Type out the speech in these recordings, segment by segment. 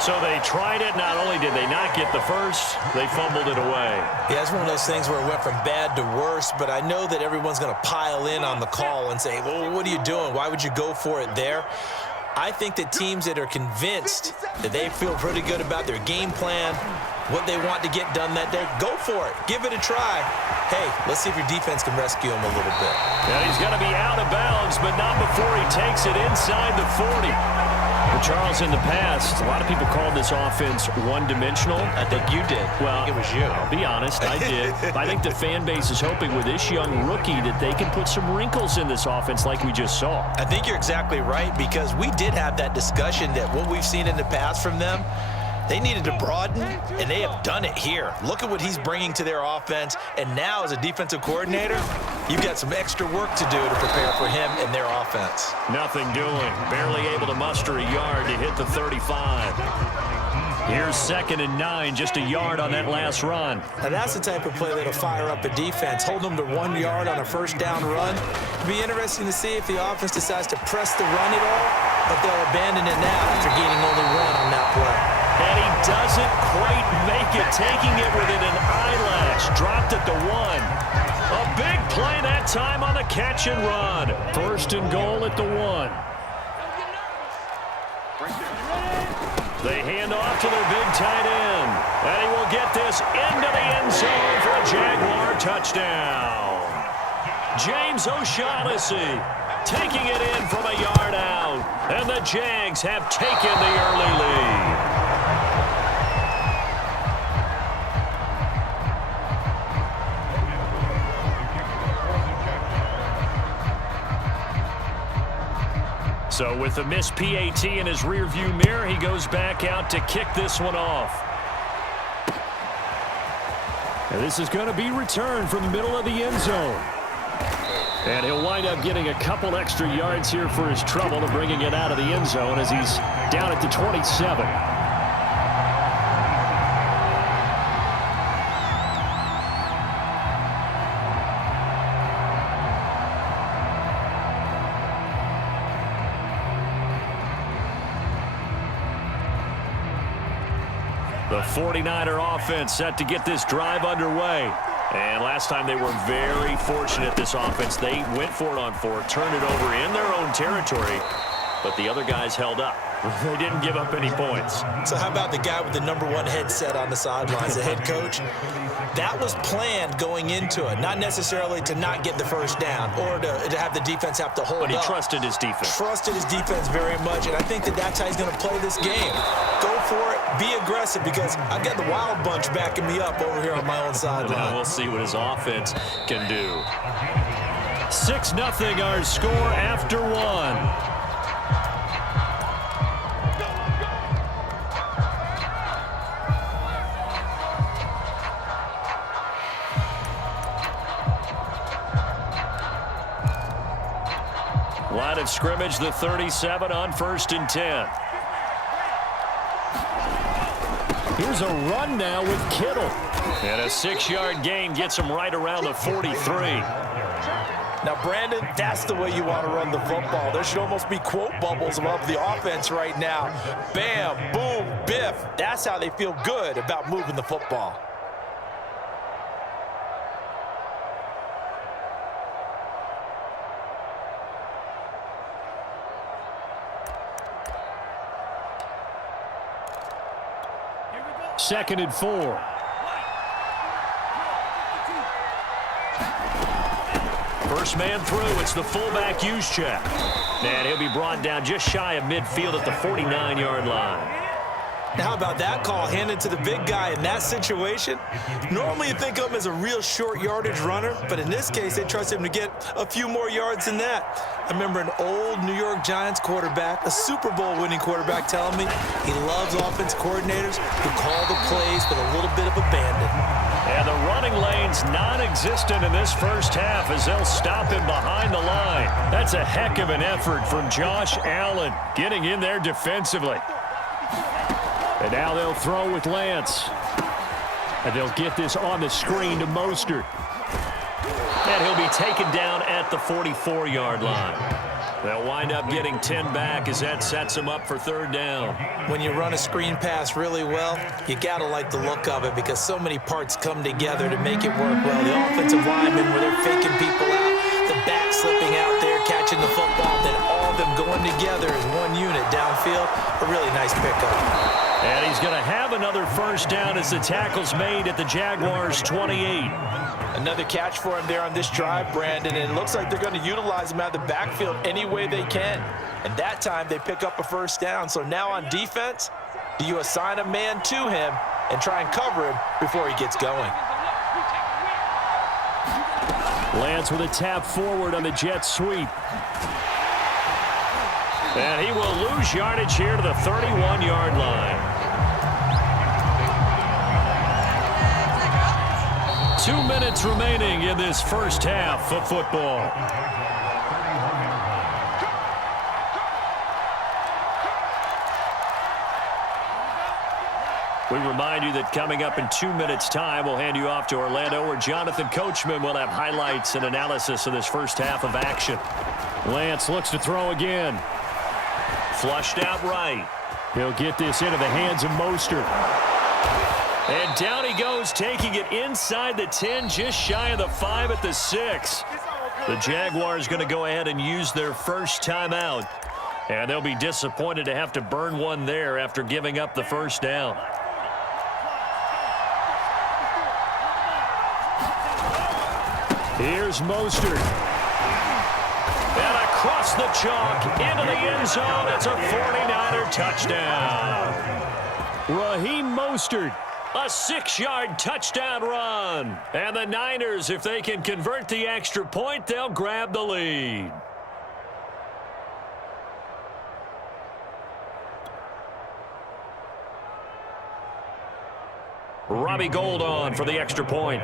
So they tried it. Not only did they not get the first, they fumbled it away. Yeah, it's one of those things where it went from bad to worse, but I know that everyone's going to pile in on the call and say, well, what are you doing? Why would you go for it there? I think that teams that are convinced that they feel pretty good about their game plan, what they want to get done that day, go for it. Give it a try. Hey, let's see if your defense can rescue him a little bit. Yeah, he's going to be out of bounds, but not before he takes it inside the 40. But Charles, in the past, a lot of people called this offense one-dimensional. I think you did. Well, I think it was you. I'll be honest, I did. I think the fan base is hoping with this young rookie that they can put some wrinkles in this offense like we just saw. I think you're exactly right, because we did have that discussion that what we've seen in the past from them, they needed to broaden, and they have done it here. Look at what he's bringing to their offense, and now as a defensive coordinator, you've got some extra work to do to prepare for him and their offense. Nothing doing. Barely able to muster a yard to hit the 35. Here's 2nd and 9, just a yard on that last run. Now that's the type of play that'll fire up a defense. Hold them to 1 yard on a first down run. It'll be interesting to see if the offense decides to press the run at all, but they'll abandon it now after gaining only 1 on that play. And he doesn't quite make it, taking it within an eyelash. Dropped at the 1. A big play that time on the catch and run. 1st and goal at the 1. They hand off to their big tight end. And he will get this into the end zone for a Jaguar touchdown. James O'Shaughnessy taking it in from a yard out. And the Jags have taken the early lead. So with the missed PAT in his rearview mirror, he goes back out to kick this one off. And this is going to be returned from the middle of the end zone. And he'll wind up getting a couple extra yards here for his trouble of bringing it out of the end zone as he's down at the 27. The 49er offense set to get this drive underway. And last time they were very fortunate, this offense. They went for it on 4, turned it over in their own territory, but the other guys held up. They didn't give up any points. So how about the guy with the #1 headset on the sidelines, the head coach? That was planned going into it, not necessarily to not get the first down or to have the defense have to hold up. But he trusted his defense. Trusted his defense very much, and I think that that's how he's going to play this game. Go for it, be aggressive, because I've got the Wild Bunch backing me up over here on my own sideline. Now we'll see what his offense can do. 6-0 our score after 1. Line of scrimmage, the 37 on 1st and 10. Here's a run now with Kittle. And a 6-yard gain gets him right around the 43. Now, Brandon, that's the way you want to run the football. There should almost be quote bubbles above the offense right now. Bam, boom, biff. That's how they feel good about moving the football. Second and 4. First man through. It's the fullback use check. And he'll be brought down just shy of midfield at the 49-yard line. Now, how about that call handed to the big guy in that situation? Normally you think of him as a real short yardage runner, but in this case they trust him to get a few more yards than that. I remember an old New York Giants quarterback, a Super Bowl winning quarterback, telling me he loves offense coordinators who call the plays with a little bit of abandon. And the running lane's non-existent in this first half as they'll stop him behind the line. That's a heck of an effort from Josh Allen getting in there defensively. And now they'll throw with Lance. And they'll get this on the screen to Mostert. And he'll be taken down at the 44-yard line. They'll wind up getting 10 back as that sets them up for third down. When you run a screen pass really well, you got to like the look of it because so many parts come together to make it work well. The offensive linemen, where they're faking people out, the back slipping out there, catching the football, then all of them going together as one unit downfield. A really nice pickup. And he's going to have another first down as the tackle's made at the Jaguars' 28. Another catch for him there on this drive, Brandon, and it looks like they're going to utilize him out of the backfield any way they can. And that time they pick up a first down. So now on defense, do you assign a man to him and try and cover him before he gets going? Lance with a tap forward on the jet sweep. And he will lose yardage here to the 31-yard line. 2 minutes remaining in this first half of football. We remind you that coming up in 2 minutes' time, we'll hand you off to Orlando, where Jonathan Coachman will have highlights and analysis of this first half of action. Lance looks to throw again. Flushed out right. He'll get this into the hands of Mostert. And down he goes, taking it inside the 10, just shy of the 5 at the 6. The Jaguars going to go ahead and use their first timeout. And they'll be disappointed to have to burn one there after giving up the first down. Here's Mostert. And across the chalk, into the end zone. It's a 49er touchdown. Raheem Mostert, a 6-yard touchdown run. And the Niners, if they can convert the extra point, they'll grab the lead. Robbie Gould on for the extra point.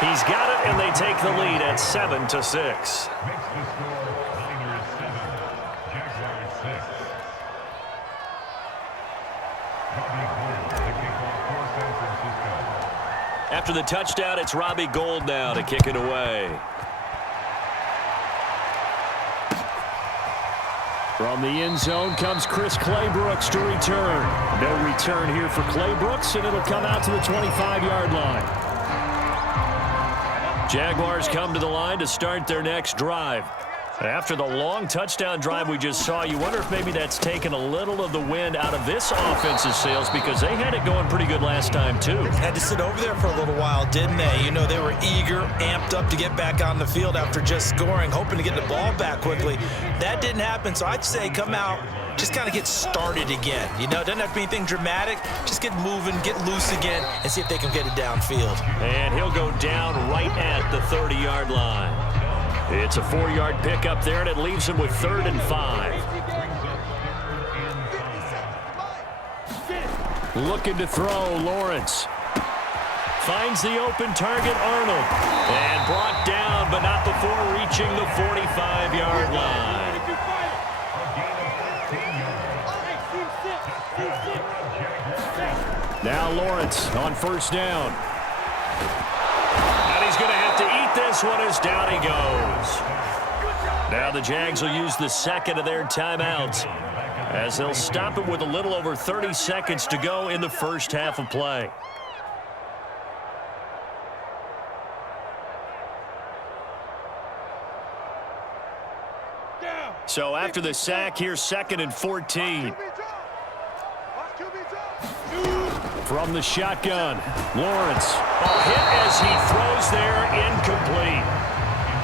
He's got it, and they take the lead at 7-6. After the touchdown, it's Robbie Gould now to kick it away. From the end zone comes Chris Claybrooks to return. No return here for Claybrooks, and it'll come out to the 25-yard line. Jaguars come to the line to start their next drive. After the long touchdown drive we just saw, you wonder if maybe that's taken a little of the wind out of this offense's sails, because they had it going pretty good last time, too. Had to sit over there for a little while, didn't they? You know, they were eager, amped up to get back on the field after just scoring, hoping to get the ball back quickly. That didn't happen, so I'd say come out, just kind of get started again. You know, it doesn't have to be anything dramatic. Just get moving, get loose again, and see if they can get it downfield. And he'll go down right at the 30-yard line. It's a 4-yard pickup there, and it leaves him with 3rd and 5. Looking to throw, Lawrence. Finds the open target, Arnold. And brought down, but not before reaching the 45-yard line. Now Lawrence on first down. And he's going to have to eat this one as down he goes. Now the Jags will use the second of their timeouts as they'll stop him with a little over 30 seconds to go in the first half of play. So after the sack, here's 2nd and 14. From the shotgun, Lawrence. A hit as he throws there, incomplete.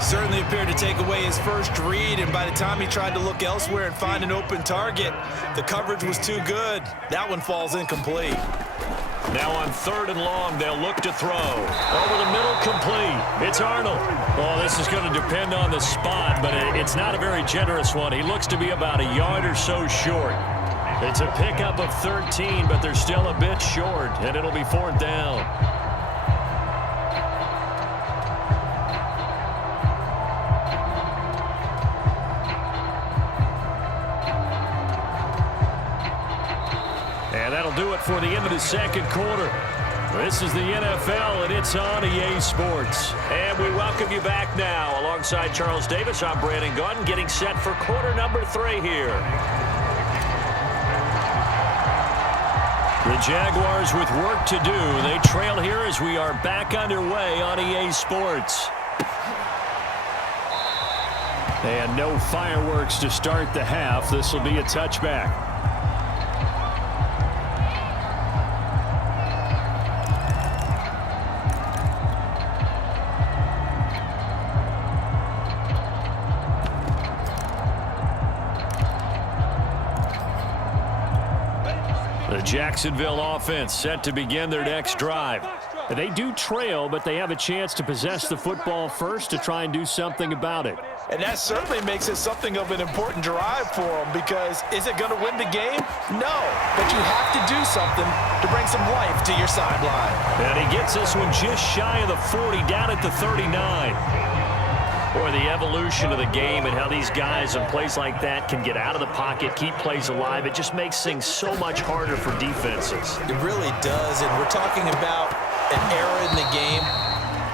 Certainly appeared to take away his first read, and by the time he tried to look elsewhere and find an open target, the coverage was too good. That one falls incomplete. Now on 3rd and long, they'll look to throw. Over the middle, complete. It's Arnold. Oh, this is going to depend on the spot, but it's not a very generous one. He looks to be about a yard or so short. It's a pickup of 13, but they're still a bit short, and it'll be 4th down. And that'll do it for the end of the second quarter. This is the NFL, and it's on EA Sports. And we welcome you back now. Alongside Charles Davis, I'm Brandon Gaudin, getting set for quarter number 3 here. The Jaguars with work to do. They trail here as we are back underway on EA Sports. And no fireworks to start the half. This will be a touchback. The Jacksonville offense set to begin their next drive. They do trail, but they have a chance to possess the football first to try and do something about it. And that certainly makes it something of an important drive for them, because is it going to win the game? No, but you have to do something to bring some life to your sideline. And he gets this one just shy of the 40, down at the 39. Boy, the evolution of the game and how these guys in plays like that can get out of the pocket, keep plays alive, it just makes things so much harder for defenses. It really does, and we're talking about an era in the game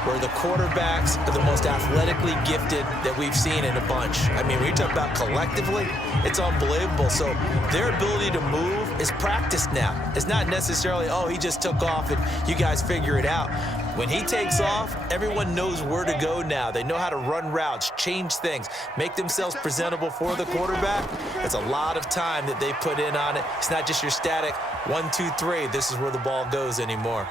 where the quarterbacks are the most athletically gifted that we've seen in a bunch. I mean, when you talk about collectively, it's unbelievable. So their ability to move is practiced now. It's not necessarily, oh, he just took off and you guys figure it out. When he takes off, everyone knows where to go now. They know how to run routes, change things, make themselves presentable for the quarterback. It's a lot of time that they put in on it. It's not just your static 1, 2, 3. This is where the ball goes anymore.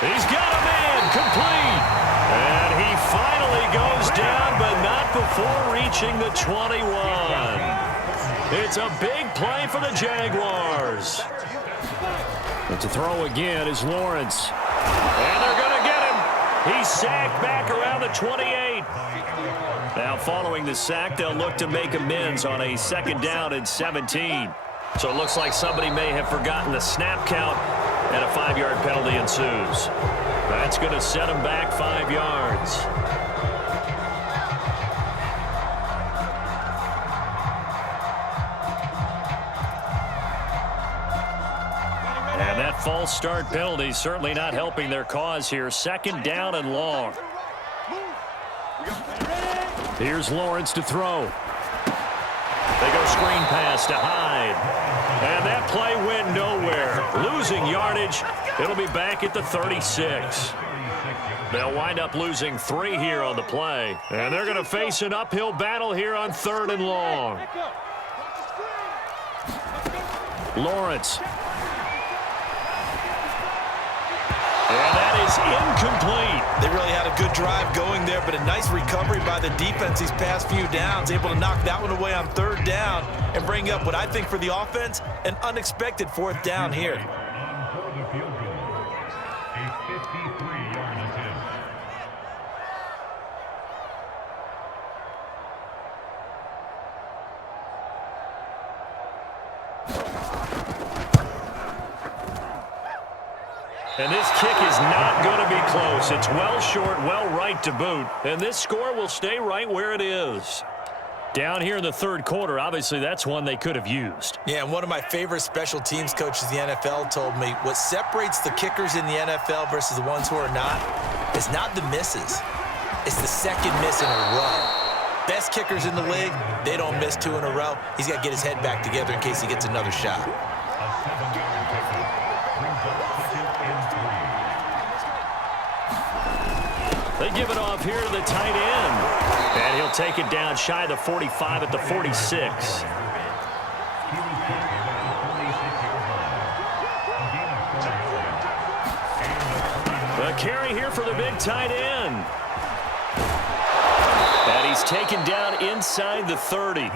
He's got a man complete. And he finally goes down, but not before reaching the 21. It's a big play for the Jaguars. But to throw again is Lawrence. And they're going to get him. He's sacked back around the 28. Now following the sack, they'll look to make amends on a 2nd down and 17. So it looks like somebody may have forgotten the snap count, and a 5-yard penalty ensues. That's going to set him back 5 yards. And that false start penalty certainly not helping their cause here. 2nd down and long. Here's Lawrence to throw. They go screen pass to Hyde. And that play went nowhere. Losing yardage. It'll be back at the 36. They'll wind up losing 3 here on the play. And they're going to face an uphill battle here on 3rd and long. Lawrence. And that is incomplete. They really had a good drive going there, but a nice recovery by the defense these past few downs, able to knock that one away on 3rd down and bring up what I think for the offense, an unexpected 4th down here. And this kick is not going to be close. It's well short, well right to boot. And this score will stay right where it is. Down here in the 3rd quarter, obviously that's one they could have used. Yeah, and one of my favorite special teams coaches in the NFL told me what separates the kickers in the NFL versus the ones who are not is not the misses. It's the 2nd miss in a row. Best kickers in the league, they don't miss 2 in a row. He's got to get his head back together in case he gets another shot. They give it off here to the tight end. And he'll take it down shy of the 45 at the 46. A carry here for the big tight end. And he's taken down inside the 30.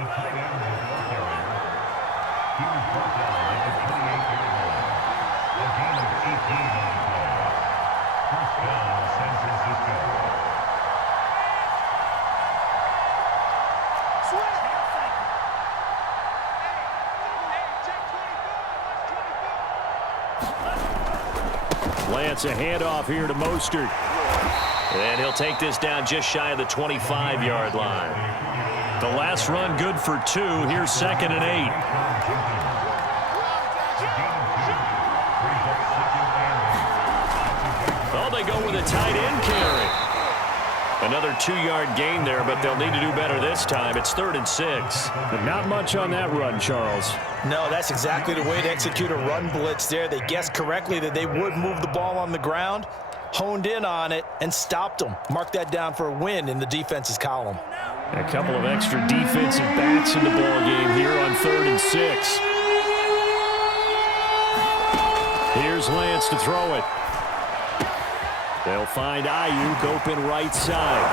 Lance, a handoff here to Mostert. And he'll take this down just shy of the 25-yard line. The last run good for 2. Here's 2nd and 8. Oh, they go with a tight end carry. Another 2-yard gain there, but they'll need to do better this time. It's 3rd and 6. But not much on that run, Charles. No, that's exactly the way to execute a run blitz there. They guessed correctly that they would move the ball on the ground, honed in on it, and stopped them. Mark that down for a win in the defense's column. A couple of extra defensive backs in the ball game here on 3rd and 6. Here's Lance to throw it. They'll find Ayuk open right side.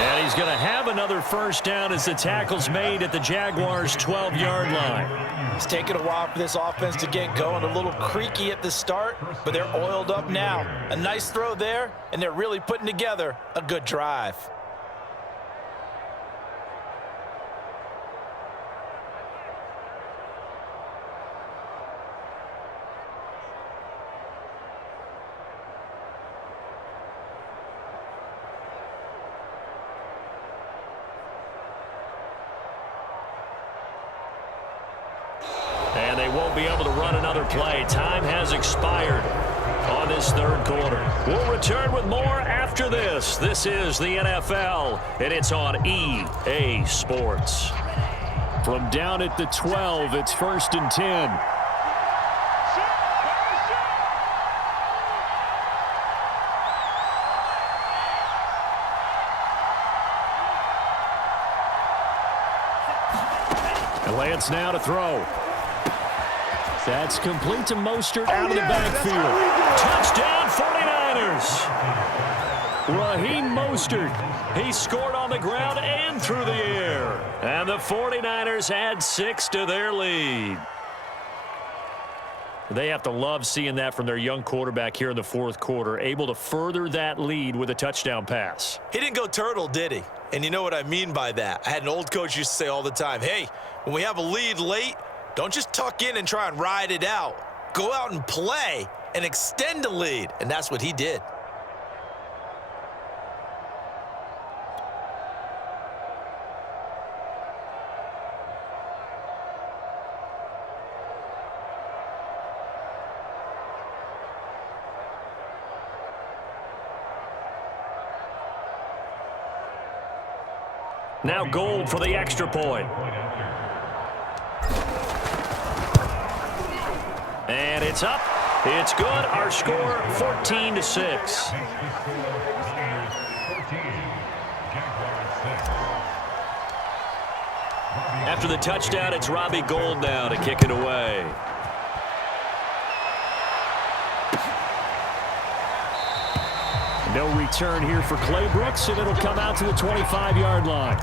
And he's going to have another first down as the tackle's made at the Jaguars' 12-yard line. It's taken a while for this offense to get going. A little creaky at the start, but they're oiled up now. A nice throw there, and they're really putting together a good drive. And they won't be able to run another play. Time has expired on this 3rd quarter. We'll return with more after this. This is the NFL, and it's on EA Sports. From down at the 12, it's 1st and 10. And Lance now to throw. That's complete to Mostert out of the backfield. Touchdown 49ers. Raheem Mostert. He scored on the ground and through the air. And the 49ers add 6 to their lead. They have to love seeing that from their young quarterback here in the 4th quarter, able to further that lead with a touchdown pass. He didn't go turtle, did he? And you know what I mean by that. I had an old coach used to say all the time, hey, when we have a lead late, don't just tuck in and try and ride it out. Go out and play and extend the lead. And that's what he did. Now Gold for the extra point. And it's up. It's good. Our score 14-6. After the touchdown, it's Robbie Gould now to kick it away. No return here for Clay Brooks, and it'll come out to the 25-yard line.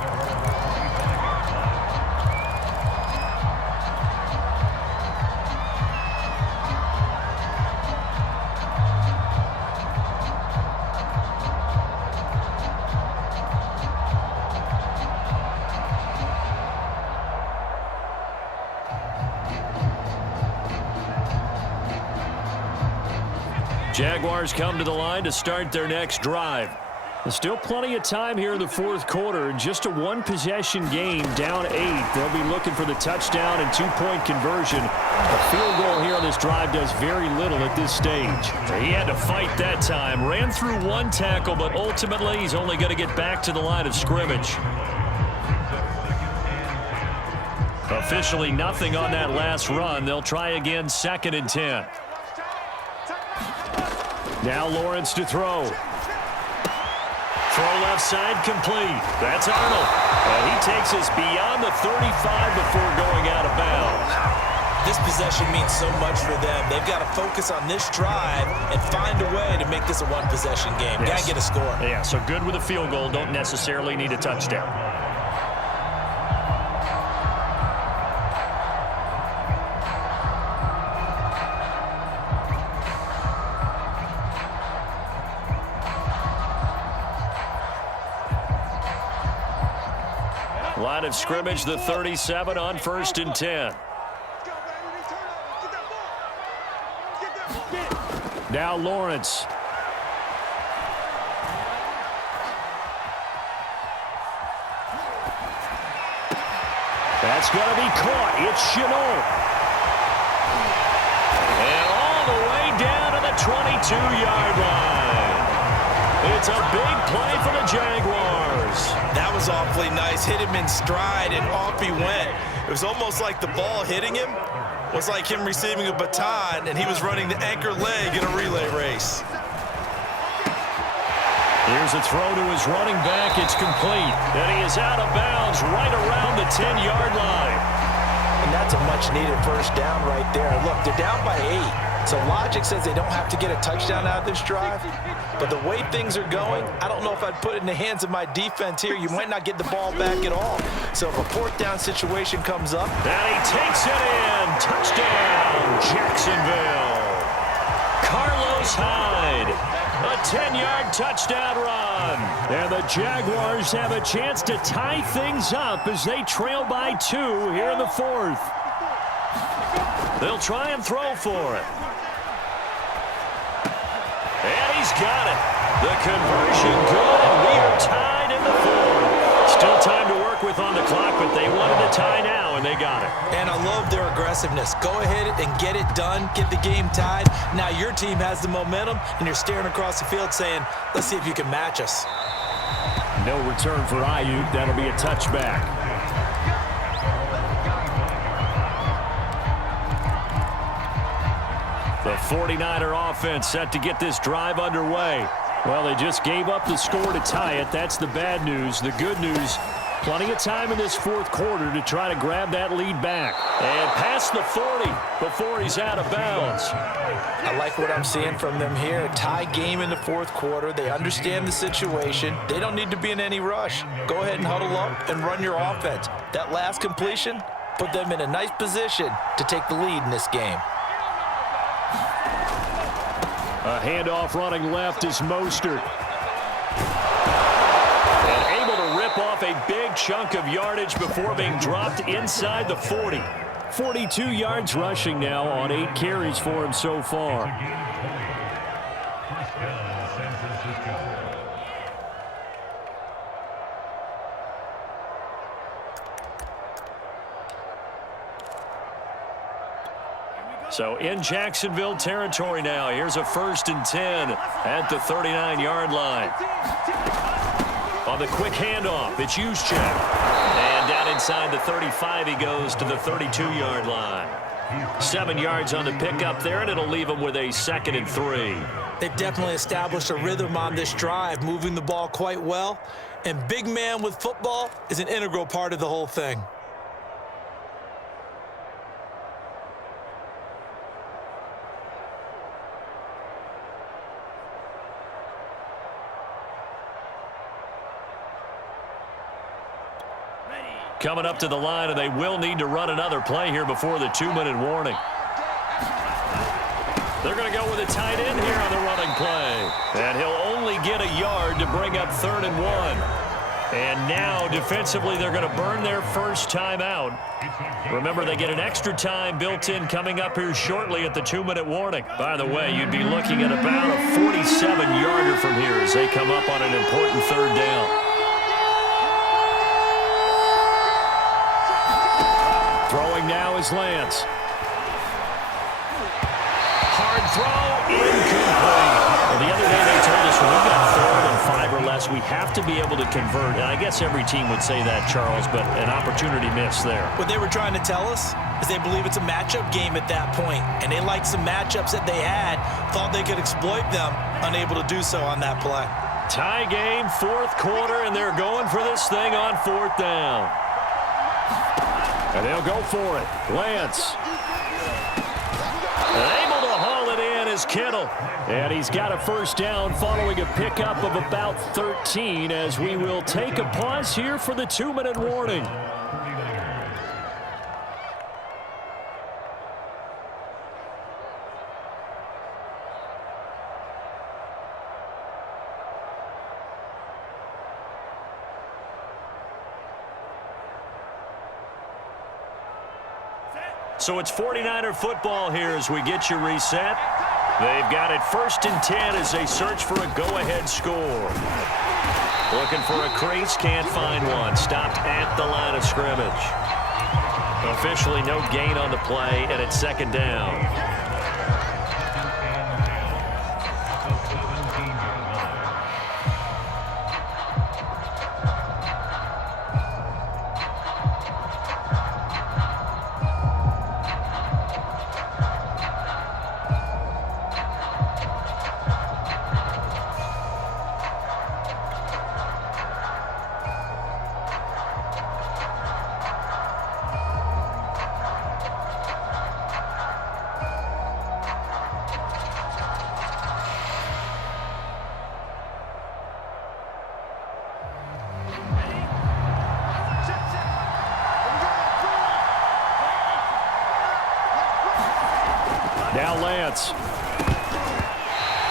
Jaguars come to the line to start their next drive. There's still plenty of time here in the 4th quarter. Just a one-possession game, down 8. They'll be looking for the touchdown and 2-point conversion. A field goal here on this drive does very little at this stage. He had to fight that time. Ran through one tackle, but ultimately he's only going to get back to the line of scrimmage. Officially nothing on that last run. They'll try again 2nd and 10. Now Lawrence to throw. Throw left side complete. That's Arnold. And he takes us beyond the 35 before going out of bounds. This possession means so much for them. They've got to focus on this drive and find a way to make this a one-possession game. Yes. Got to get a score. Yeah, so good with a field goal. Don't necessarily need a touchdown. Line of scrimmage, the 37 on 1st and 10. Now Lawrence. That's going to be caught. It's Chenault. And all the way down to the 22-yard line. It's a big play for the Jaguars. That was awfully nice. Hit him in stride, and off he went. It was almost like the ball hitting him was like him receiving a baton, and he was running the anchor leg in a relay race. Here's a throw to his running back. It's complete. And he is out of bounds right around the 10-yard line. And that's a much-needed first down right there. Look, they're down by 8. So logic says they don't have to get a touchdown out of this drive. But the way things are going, I don't know if I'd put it in the hands of my defense here. You might not get the ball back at all. So if a fourth down situation comes up. And he takes it in. Touchdown, Jacksonville. Carlos Hyde. A 10-yard touchdown run. And the Jaguars have a chance to tie things up as they trail by 2 here in the fourth. They'll try and throw for it. And he's got it. The conversion good, and we are tied in the fourth. Still time to work with on the clock, but they wanted to tie now, and they got it. And I love their aggressiveness. Go ahead and get it done. Get the game tied. Now your team has the momentum, and you're staring across the field saying, let's see if you can match us. No return for Ayuk. That'll be a touchback. The 49er offense set to get this drive underway. Well, they just gave up the score to tie it. That's the bad news. The good news, plenty of time in this fourth quarter to try to grab that lead back. And past the 40 before he's out of bounds. I like what I'm seeing from them here. A tie game in the fourth quarter. They understand the situation. They don't need to be in any rush. Go ahead and huddle up and run your offense. That last completion put them in a nice position to take the lead in this game. A handoff running left is Mostert. And able to rip off a big chunk of yardage before being dropped inside the 40. 42 yards rushing now on 8 carries for him so far. So in Jacksonville territory now. Here's a 1st and 10 at the 39-yard line. On the quick handoff, it's Juszczyk. And down inside the 35, he goes to the 32-yard line. 7 yards on the pickup there, and it'll leave him with a 2nd and 3. They've definitely established a rhythm on this drive, moving the ball quite well. And big man with football is an integral part of the whole thing. Coming up to the line, and they will need to run another play here before the 2-minute warning. They're going to go with a tight end here on the running play. And he'll only get a yard to bring up 3rd and 1. And now, defensively, they're going to burn their first time out. Remember, they get an extra time built in coming up here shortly at the 2-minute warning. By the way, you'd be looking at about a 47-yarder from here as they come up on an important 3rd down. Throwing now is Lance. Hard throw, incomplete. Well, the other day they told us when we've got 3rd and 5 or less, we have to be able to convert. And I guess every team would say that, Charles, but an opportunity missed there. What they were trying to tell us is they believe it's a matchup game at that point, and they liked some matchups that they had, thought they could exploit them, unable to do so on that play. Tie game, 4th quarter, and they're going for this thing on 4th down. And they'll go for it. Lance. And able to haul it in is Kittle. And he's got a first down following a pickup of about 13 as we will take a pause here for the 2-minute warning. So it's 49er football here as we get you reset. They've got it 1st and 10 as they search for a go-ahead score. Looking for a crease, can't find one. Stopped at the line of scrimmage. Officially no gain on the play, and it's second down. Now Lance.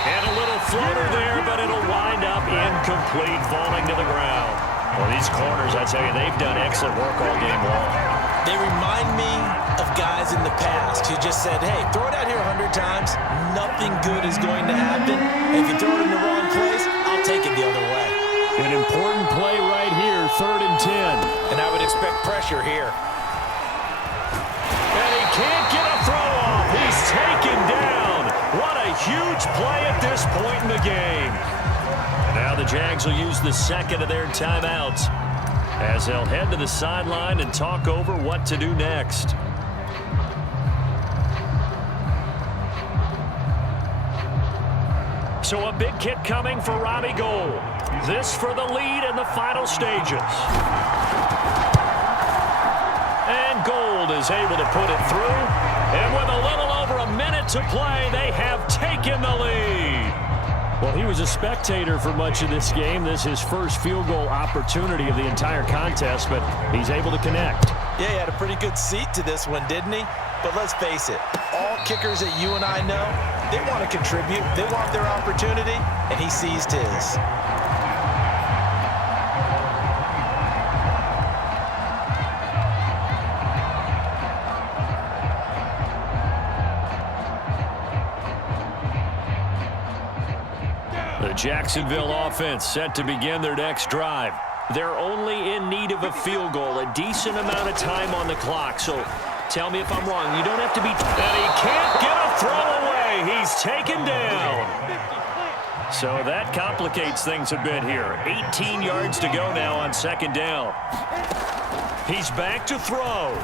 And a little floater there, but it'll wind up incomplete, falling to the ground. Well, these corners, I tell you, they've done excellent work all game long. They remind me of guys in the past who just said, hey, throw it out here 100 times, nothing good is going to happen. And if you throw it in the wrong place, I'll take it the other way. An important play right here, 3rd and 10. And I would expect pressure here. And he can't get a throw off. He's taken down. What a huge play at this point in the game. Now the Jags will use the second of their timeouts as they'll head to the sideline and talk over what to do next. So a big kick coming for Robbie Gould. This for the lead in the final stages. And Gould is able to put it through. And with a little over a minute to play, they have taken the lead. Well, he was a spectator for much of this game. This is his first field goal opportunity of the entire contest, but he's able to connect. Yeah, he had a pretty good seat to this one, didn't he? But let's face it, all kickers that you and I know, they want to contribute. They want their opportunity, and he seized his. The Jacksonville offense set to begin their next drive. They're only in need of a field goal, a decent amount of time on the clock. So tell me if I'm wrong. You don't have to be... And he can't get a throw away. He's taken down. So that complicates things a bit here. 18 yards to go now on second down. He's back to throw.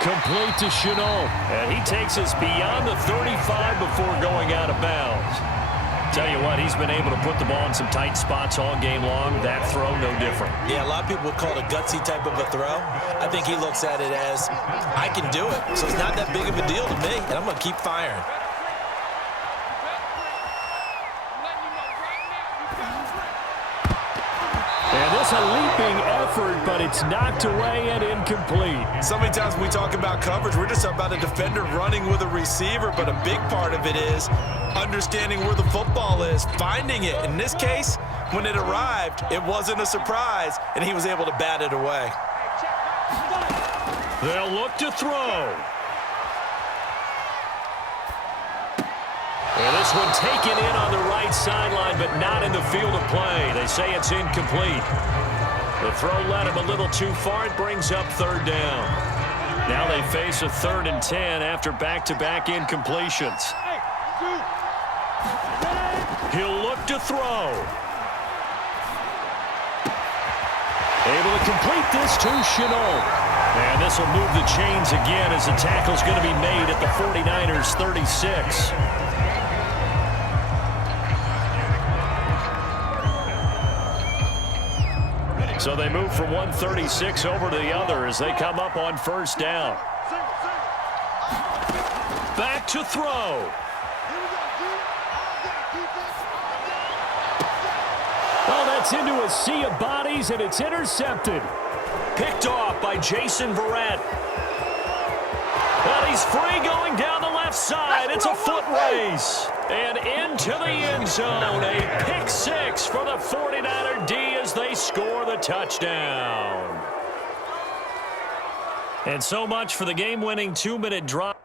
Complete to Chenault. And he takes us beyond the 35 before going out of bounds. Tell you what, he's been able to put the ball in some tight spots all game long. That throw, no different. Yeah, a lot of people would call it a gutsy type of a throw. I think he looks at it as, I can do it. So it's not that big of a deal to me, and I'm going to keep firing. And this a leaping effort, but it's knocked away and incomplete. So many times when we talk about coverage, we're just about a defender running with a receiver, but a big part of it is understanding where the football is, finding it. In this case, when it arrived, it wasn't a surprise, and he was able to bat it away. They'll look to throw. And this one taken in on the right sideline, but not in the field of play. They say it's incomplete. The throw led him a little too far. It brings up third down. Now they face a 3rd and 10 after back-to-back incompletions. He'll look to throw. Able to complete this to Chenault. And this will move the chains again as the tackle's going to be made at the 49ers 36. So they move from 136 over to the other as they come up on first down. Back to throw. Well, that's into a sea of bodies, and it's intercepted. Picked off by Jason Verrett. And he's free going down the left side. It's a foot race. And into the end zone. A pick six for the 49er D as they score the touchdown. And so much for the game-winning 2-minute drive.